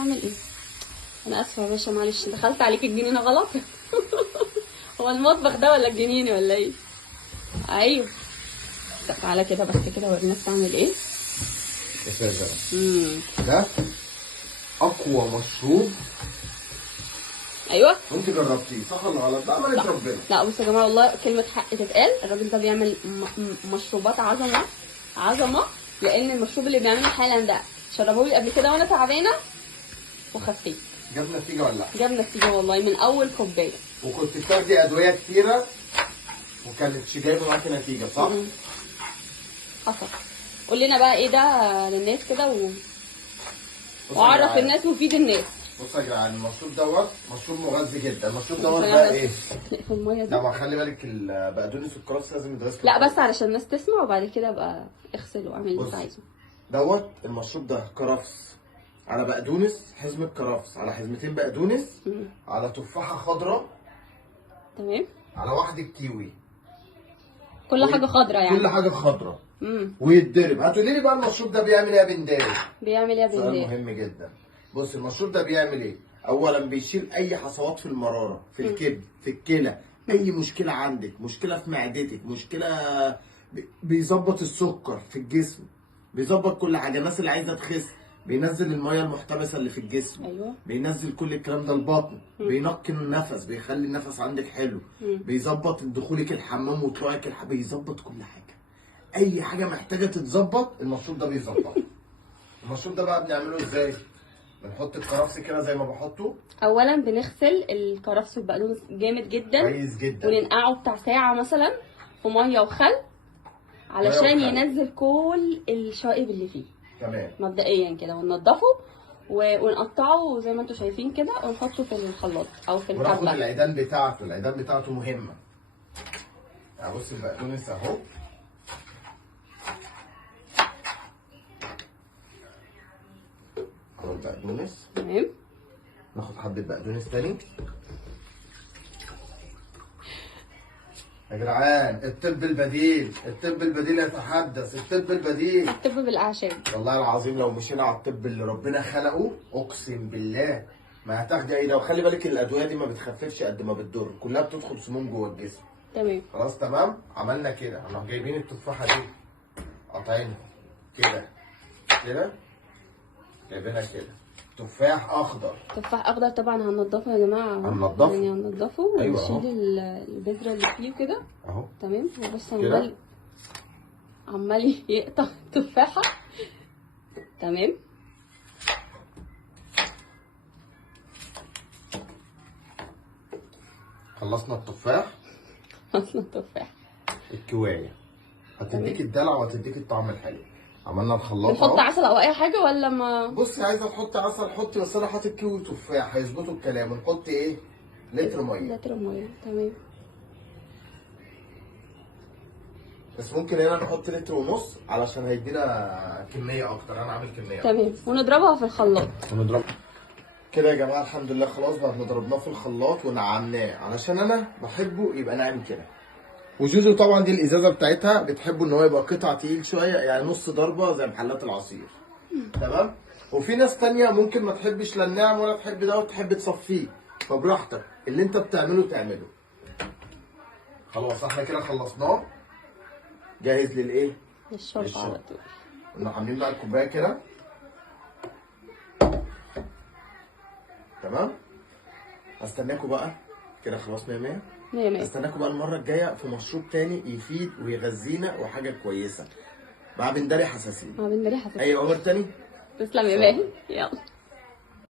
بتعمل ايه؟ انا اسفه يا باشا، معلش دخلت عليك الجنينه غلط. هو المطبخ ده ولا الجنينه ولا ايه؟ ايوه. طب تعالى كده بس كده ورينا بتعمل ايه. يا ساتر. ده اقوى مشروب. ايوه وانت جربتيه صح ولا غلط؟ ده عملت ربنا. لا بصوا يا جماعه، والله كلمه حق تتقال، الراجل ده بيعمل مشروبات عظمه عظمه، لان المشروب اللي بيعمله حالا ده شربوه لي قبل كده وانا تعبانه وخفيت. جاب نتيجه ولا لا؟ جاب نتيجه والله من اول كوبايه. وكنت بتاخدي ادويه كتيره وكانتش جايبه معاكي نتيجه صح؟ حصل. قول لنا بقى ايه ده للناس كده وعرف الناس وفيد الناس. بصوا يا جدعان، المشروب دوت مشروب مغذي جدا. المشروب دوت بقى ايه؟ في الميه دي. لا خلي بالك البقدونس والكرفس لازم يتغسل. لا بس علشان الناس تسمع، وبعد كده بقى اغسله واعمل اللي انت عايزه. دوت المشروب ده كرفس على بقدونس، حزمه كرفس على حزمتين بقدونس على تفاحه خضراء، تمام، على واحده كيوي، كل حاجه خضراء يعني. كل حاجه خضراء. ويتضرب. هتقولي لي بقى المشروب ده بيعمل ايه يا بنداوي؟ بيعمل ايه يا سؤال بنداوي؟ مهم جدا. بص المشروب ده بيعمل ايه؟ اولا بيشيل اي حصوات في المراره، في الكبد، في الكلى، اي مشكله عندك، مشكله في معدتك، مشكله، بيظبط السكر في الجسم، بيظبط كل حاجه. الناس اللي عايزه تخس بينزل الميه المحتبسه اللي في الجسم. ايوه. بينزل كل الكلام ده البطن، بينقي النفس، بيخلي النفس عندك حلو، بيظبط دخولك الحمام وطلوعك بيظبط كل حاجه. اي حاجه محتاجه تتظبط المشروب ده بيظبطها. المشروب ده بقى بنعمله ازاي؟ بنحط الكرفس كده زي ما بحطه. اولا بنغسل الكرفس والبقدونس جامد جدا، كويس جدا، وننقعه بتاع ساعه مثلا في ميه وخل علشان ينزل كل الشوائب اللي فيه. تمام. مبدئيا كده وننضفه ونقطعه زي ما انتم شايفين كده، ونحطه في الخلاط او في وناخد الكبه. العيدان بتاعته، العيدان بتاعته مهمه. يعني بص البقدونس اهو، اهو البقدونس. تمام. ناخد حبه بقدونس تاني. يا جدعان الطب البديل، الطب البديل يتحدث، الطب البديل. الطب بالاعشاب. والله العظيم لو مشينا على الطب اللي ربنا خلقه اقسم بالله ما هتاخدي اي دواء. وخلي بالك الادويه دي ما بتخففش قد ما بتضر، كلها بتدخل سموم جوه الجسم. تمام. خلاص تمام. عملنا كده، احنا جايبين التفاحه دي قاطعينها كده كده، جايبينها كده. تفاح اخضر. تفاح اخضر طبعا هننضفه يا جماعه. هننضفه يعني هننضفه أيوة ونشيل البذره اللي فيه كده اهو. تمام. وبس كده عمال يقطع التفاحه. تمام. خلصنا التفاح. خلصنا التفاح. الكوايه هتديك الدلع وهتديك الطعم الحلو. عملنا الخلاط بنحط عسل او اي حاجه ولا ما؟ بصي عايزه تحطي عسل حطي، بس انا حاطط كيوي وتفاح هيظبطوا الكلام. ونحط ايه؟ لتر ميه. لتر ميه. تمام. بس ممكن هنا نحط لتر ونص علشان هيدينا كميه اكتر. انا عامل كميه تمام. أكتر. ونضربها في الخلاط. ونضربها كده يا جماعه. الحمد لله خلاص بعد ما ضربناه في الخلاط ونعمناه، علشان انا بحبه يبقى ناعم كده. وجوزو طبعا دي الازازه بتاعتها بتحبه ان هو يبقى قطع تقيل شويه، يعني نص ضربه زي محلات العصير. تمام. وفي ناس تانية ممكن ما تحبش لا الناعم ولا تحب ده وتحب تصفيه، فبراحتك اللي انت بتعمله تعمله. خلاص احنا كده خلصناه، جاهز للايه؟ للشرب على طول. كنا عاملين بقى الكوبايه كده. تمام. استناكم بقى كده خلاص 100 100. 100 100. استناكم بقى المره الجايه في مشروب تاني يفيد ويغذينا وحاجه كويسه مع بندري حساسين. مع بندري حساسين. اي امر تاني. تسلم يا باهي. يلا.